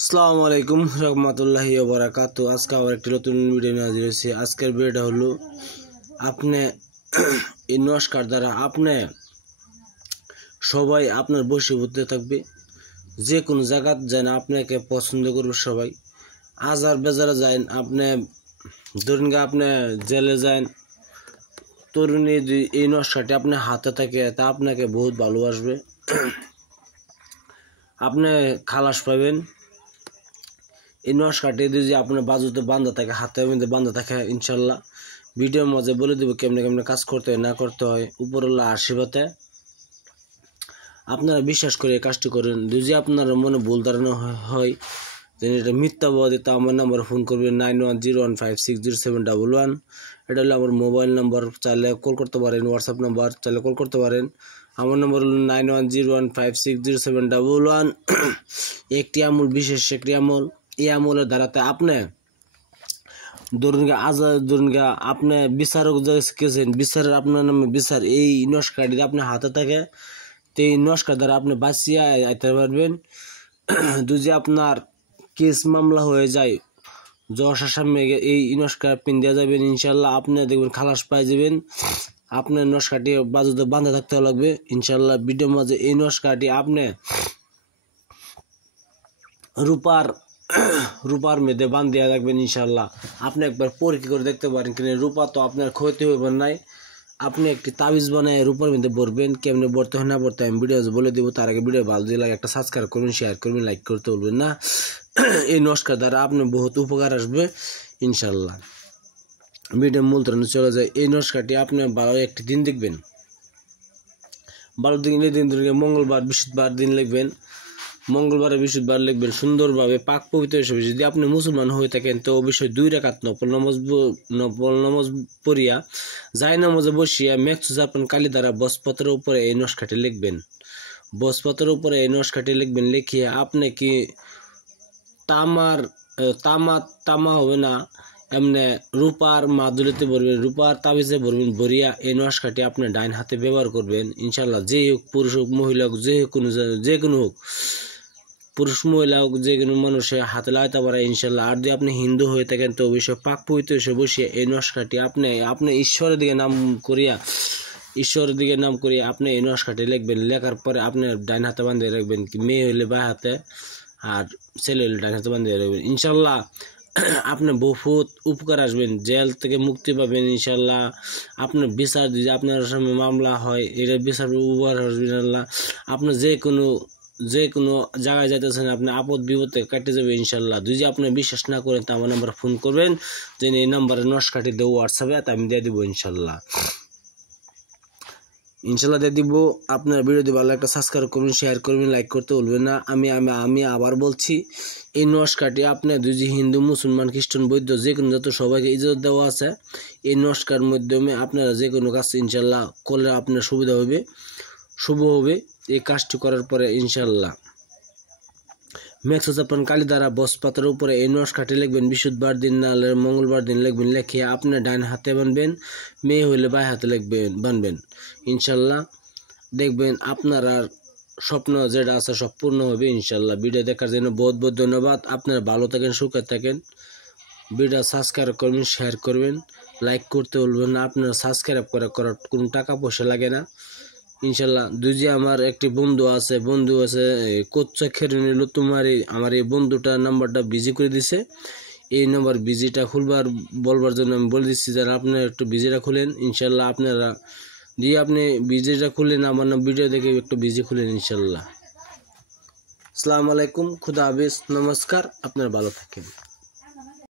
আসসালামু আলাইকুম রহমতুল্লাহি ওয়া বারাকাতুহু। আজকে আবার একটি নতুন ভিডিও নিয়ে হাজির হয়েছি। আজকের ভিডিওটা হলো আপনি এই নমস্কার দ্বারা আপনি সবাই আপনার বশীভূত থাকবে, যে কোনো জায়গা যান আপনাকে পছন্দ করবে সবাই। আজার বেজারে যান, আপনি ধরুন আপনি জেলে যান, তরুণী এই নমস্কারটি আপনার হাতে থাকে তা আপনাকে বহুত ভালোবাসবে, আপনি খালাস পাবেন। এই নমস্কারটি যদি আপনার বাজুতে বান্ধা থাকে, হাতের মধ্যে বান্ধা থাকে, ইনশাল্লাহ ভিডিওর মাঝে বলে দেবো কেমনে কেমনে কাজ করতে হয় না করতে হয়। উপরওয়ালা আশীর্বাদে আপনারা বিশ্বাস করে এই কাজটি করেন। যদি আপনার মনে ভুল ধারণা হয় যে এটা মিথ্যাবাদী, তা আমার নাম্বার ফোন করবেন 9101560711। এটা হলো আমার মোবাইল নাম্বার, চাইলে কল করতে পারেন। হোয়াটসঅ্যাপ নাম্বার চাইলে কল করতে পারেন। আমার নম্বর হলো 9101560711। একটি আমল, বিশেষ একটি আমল। এই আমলের দ্বারাতে আপনি ধরুন আপনি বিচারক গেছেন, বিচারের আপনার নামে বিচার এই নমস্কারটি আপনার হাতে থাকে, তো এই নমস্কার দ্বারা আপনি বাঁচিয়ে আইতে পারবেন। যদি আপনার কেস মামলা হয়ে যায়, জজের সামনে এই নমস্কার পিন দেওয়া যাবেন, ইনশাল্লাহ আপনি দেখবেন খালাস পাই যাবেন। আপনার নমস্কারটি বাজুতে বাঁধা থাকতে লাগবে ইনশাল্লাহ। ভিডিওর মাঝে এই নমস্কারটি আপনি রূপার মেয়েদের বান দেওয়া রাখবেন ইনশাল্লাহ। আপনি একবার পরীক্ষা করে দেখতে পারেন কিনা রূপা তো আপনার ক্ষতি হইবার নাই। আপনি একটি তাবিজ বানায় রূপার মধ্যে ভরবেন। কেমনে ভরতে হয় না ভরতে আমি ভিডিও বলে দেবো। তার আগে ভিডিও ভালো লাগে একটা সাবস্ক্রাইব করবেন, শেয়ার করবেন, লাইক করতে বলবেন না। এই নমস্কার দ্বারা আপনি বহুত উপকার আসবে ইনশাল্লাহ। ভিডিও মূল ধারণে চলে যায়। এই নমস্কারটি আপনি ভালো একটি দিন দেখবেন, ভালো দিন মঙ্গলবার বৃহস্পতিবার দিন লিখবেন। মঙ্গলবার বৃহস্পতিবার লিখবেন সুন্দরভাবে পাক পবিত্র হিসেবে। যদি আপনি মুসলমান হয়ে থাকেন তো অবশ্যই 2 রাকাত নফল নামাজ পড়িয়া যাই নামাজে বসিয়া মেঘসুজাপন কালি দ্বারা বসপত্রের উপরে এই নমস্কারটি লিখবেন। বসপত্রের উপরে এই নমস্কারটি লিখবেন। লিখিয়ে আপনি কি তামা হবে না, এমনি রূপার মাদুলিতে ভরবেন, রূপার তাবিজে ভরবেন। ভরিয়া এই নমস্কারটি আপনি ডাইন হাতে ব্যবহার করবেন ইনশাল্লাহ। যে হোক, পুরুষ হোক মহিলা হোক, যে কোনো হোক, পুরুষ মহিলা হোক, যে কোনো মানুষের হাতে লাগাতে পারে ইনশাল্লাহ। আর যদি আপনি হিন্দু হয়ে থাকেন তো অবশ্যই পাক পবিত্র এসে বসিয়ে এই নমস্কারটি আপনি ঈশ্বরের দিকে নাম করিয়া আপনি এই নমস্কারটি লিখবেন। লেখার পরে আপনি ডাইন হাতে বাঁধিয়ে রাখবেন। মেয়ে হইলে বাঁ হাতে আর ছেলে হইলে ডাইন হাতে বাঁধিয়ে রাখবেন ইনশাল্লাহ। আপনি বহুত উপকার আসবেন, জেল থেকে মুক্তি পাবেন ইনশাল্লাহ। আপনার বিচার যদি আপনার সামনে মামলা হয়, এটা বিচার উপকার আসবেন আল্লাহ। আপনি যে কোনো জায়গায় যাইতেছেন, আপনি আপদ বিপদে কাটতে যাবে ইনশাল্লাহ। যদি আপনি বিশ্বাস না করেন তা আমার নাম্বার ফোন করবেন, যে এই নাম্বারে নমস্কারটি দেবো হোয়াটসঅ্যাপে, তা আমি দিয়ে দিব ইনশাল্লাহ দিয়ে দিব। আপনার ভিডিওটি ভালো একটা সাবস্ক্রাইব করবেন, শেয়ার করবেন, লাইক করতে ভুলবেন না। আমি আবার বলছি, এই নমস্কারটি আপনি যদি হিন্দু, মুসলমান, খ্রিস্টান, বৌদ্ধ যে কোনো যত সবাইকে ইজ্জত দেওয়া আছে। এই নমস্কার মাধ্যমে আপনারা যে কোনো কাজ ইনশাল্লাহ করলে আপনার সুবিধা হবে, শুভ হবে। এই কাজটি করার পরে ইনশাল্লাহ মেঘসুজাপন কালি দ্বারা বসপাতের উপরে এই নমস্কারটি লিখবেন। বৃহস্পতিবার দিন না মঙ্গলবার দিন লিখবেন। লিখিয়ে আপনি ডাইন হাতে বানবেন, মেয়ে হইলে বাঁ হাতে বানবেন ইনশাল্লাহ। দেখবেন আপনার আর স্বপ্ন যেটা আছে সব পূর্ণ হবে ইনশাল্লাহ। ভিডিও দেখার জন্য বহুত বহুত ধন্যবাদ। আপনারা ভালো থাকেন, সুখে থাকেন। ভিডিও সাবস্ক্রাইব করবেন, শেয়ার করবেন, লাইক করতে বলবেন না। আপনারা সাবস্ক্রাইব করার কোনো টাকা পয়সা লাগে না ইনশাল্লাহ। দুজি আমার একটি বন্ধু আছে কোচ্চা খেরে নিল তোমার আমার এই বন্ধুটার নাম্বারটা বিজি করে দিছে। এই নাম্বার বিজিটা খুলবার বলবার জন্য আমি বলে দিচ্ছি, যারা আপনারা একটু বিজিটা খুলেন ইনশাল্লাহ। আপনারা দিয়ে আপনি বিজিটা খুললেন, আমার নাম ভিডিও দেখে একটু বিজি খুলেন ইনশাল্লাহ। আসসালামু আলাইকুম, খুদা হাফেজ, নমস্কার। আপনারা ভালো থাকেন।